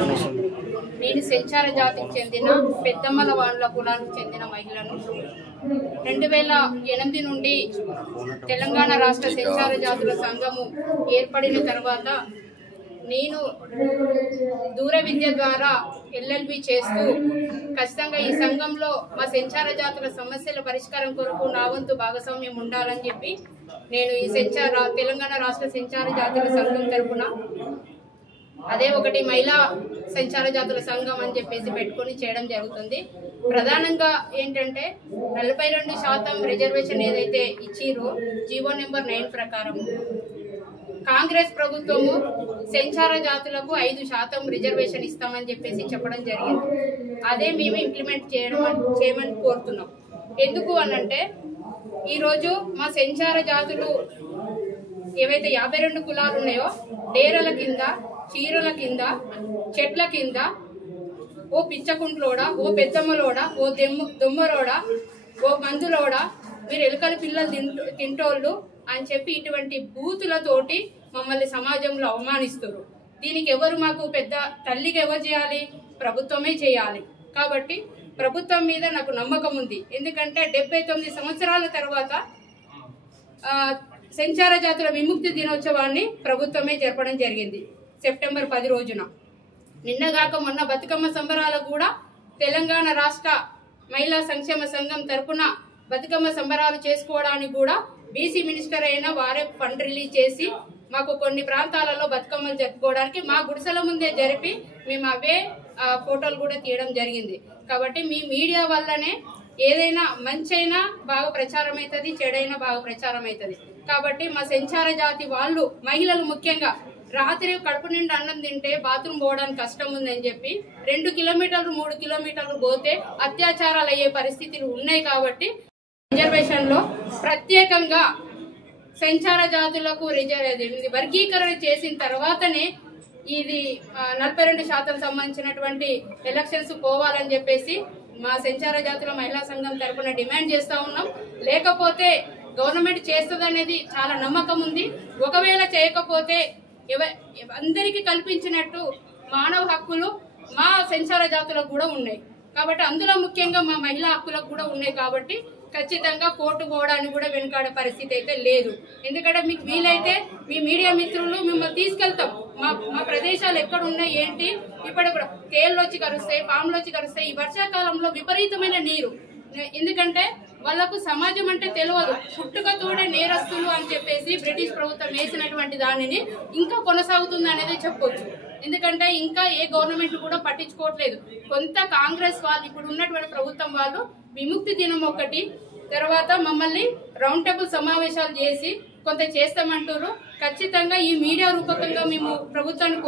నమస్కారం. నేను సెంచార జాతికి చెందిన పెద్దమ్మల వాండ్ల కులానికి చెందిన మహిళను. 2008 నుండి తెలంగాణ రాష్ట్ర సెంచార జాతుల సంఘము ఏర్పడిన తర్వాత నేను దూర విద్య ద్వారా LLB చేస్తూ ఖచ్చితంగా ఈ సంఘంలో మా సెంచార జాతుల సమస్యల పరిష్కారం కొరకు నా వంతు భాగస్వామ్యం ఉండాలని చెప్పి నేను ఈ తెలంగాణ రాష్ట్ర సెంచార జాతుల సంఘం తరఫున అదే ఒకటి మహిళా సెంచార జాతుల సంఘం అని చెప్పేసి పెట్టుకొని చేయడం జరుగుతుంది. ప్రధానంగా ఏంటంటే 42% రిజర్వేషన్ ఏదైతే ఇచ్చిరో జీవో నెంబర్ 9 ప్రకారం కాంగ్రెస్ ప్రభుత్వము సెంచార జాతులకు 5% రిజర్వేషన్ ఇస్తామని చెప్పేసి చెప్పడం జరిగింది. అదే మేము ఇంప్లిమెంట్ చేయమని కోరుతున్నాం. ఎందుకు అనంటే ఈరోజు మా సెంచార జాతులు ఏవైతే 52 కులాలు ఉన్నాయో డేరల కింద, చీరల కింద, చెట్ల కింద, ఓ పిచ్చకుంట్లోడా, ఓ పెద్దమ్మలోడా, ఓ దొమ్మరోడా, ఓ మందులోడా, మీరు ఎలుకల పిల్లలు తింటోళ్ళు అని చెప్పి ఇటువంటి బూతులతోటి మమ్మల్ని సమాజంలో అవమానిస్తారు. దీనికి ఎవరు మాకు పెద్ద తల్లికి ఎవరు చేయాలి? ప్రభుత్వమే చేయాలి. కాబట్టి ప్రభుత్వం మీద నాకు నమ్మకం ఉంది. ఎందుకంటే 79 సంవత్సరాల తర్వాత సెంచార జాతుల విముక్తి దినోత్సవాన్ని ప్రభుత్వమే జరపడం జరిగింది సెప్టెంబర్ 10 రోజున. నిన్నగాక మొన్న బతుకమ్మ సంబరాలు కూడా తెలంగాణ రాష్ట్ర మహిళా సంక్షేమ సంఘం తరఫున బతుకమ్మ సంబరాలు చేసుకోవడానికి కూడా బీసీ మినిస్టర్ అయిన వారే ఫండ్ రిలీజ్ చేసి మాకు కొన్ని ప్రాంతాలలో బతుకమ్మలు జరుపుకోవడానికి మా గుడిసెల ముందే జరిపి మేము అవే ఫోటోలు కూడా తీయడం జరిగింది. కాబట్టి మీ మీడియా వల్లనే ఏదైనా మంచైనా బాగా ప్రచారం అవుతుంది, చెడైనా బాగా ప్రచారం అవుతుంది. కాబట్టి మా సెంచార జాతి వాళ్ళు మహిళలు ముఖ్యంగా రాత్రి కడుపు నిండా అన్నం తింటే బాత్రూమ్ పోవడానికి కష్టం ఉందని చెప్పి 2 కిలోమీటర్లు 3 కిలోమీటర్లు పోతే అత్యాచారాలు అయ్యే పరిస్థితులు ఉన్నాయి. కాబట్టి రిజర్వేషన్ లో ప్రత్యేకంగా సెంచార జాతులకు వర్గీకరణ చేసిన తర్వాతనే ఇది 42% సంబంధించినటువంటి ఎలక్షన్స్ పోవాలని చెప్పేసి మా సెంచార జాతుల మహిళా సంఘం తరఫున డిమాండ్ చేస్తా ఉన్నాం. లేకపోతే గవర్నమెంట్ చేస్తుందనేది చాలా నమ్మకం ఉంది. ఒకవేళ చేయకపోతే అందరికీ కల్పించినట్టు మానవ హక్కులు మా సెంచార జాతులకు కూడా ఉన్నాయి. కాబట్టి అందులో ముఖ్యంగా మా మహిళా హక్కులకు కూడా ఉన్నాయి. కాబట్టి ఖచ్చితంగా కోర్టు పోవడానికి కూడా వెనుకాడే పరిస్థితి అయితే లేదు. ఎందుకంటే మీకు వీలైతే మీ మీడియా మిత్రులు మిమ్మల్ని తీసుకెళ్తాం. మా ప్రదేశాలు ఎక్కడ ఉన్నాయి ఏంటి, ఇప్పుడు కూడా తేళ్ళు వచ్చి కరుస్తాయి, పాములు వచ్చి కరుస్తాయి. ఈ వర్షాకాలంలో విపరీతమైన నీరు. ఎందుకంటే వాళ్ళకు సమాజం అంటే తెలియదు. పుట్టుకతోడే నేరస్తులు అని చెప్పేసి బ్రిటిష్ ప్రభుత్వం వేసినటువంటి దానిని ఇంకా కొనసాగుతుంది అనేది చెప్పొచ్చు. ఎందుకంటే ఇంకా ఏ గవర్నమెంట్ కూడా పట్టించుకోవట్లేదు. కొంత కాంగ్రెస్ వాళ్ళు ఇప్పుడు ఉన్నటువంటి ప్రభుత్వం వాళ్ళు విముక్తి దినం ఒకటి, తర్వాత మమ్మల్ని రౌండ్ టేబుల్ సమావేశాలు చేసి కొంత చేస్తామంటారు. ఖచ్చితంగా ఈ మీడియా రూపకంగా మేము ప్రభుత్వాన్ని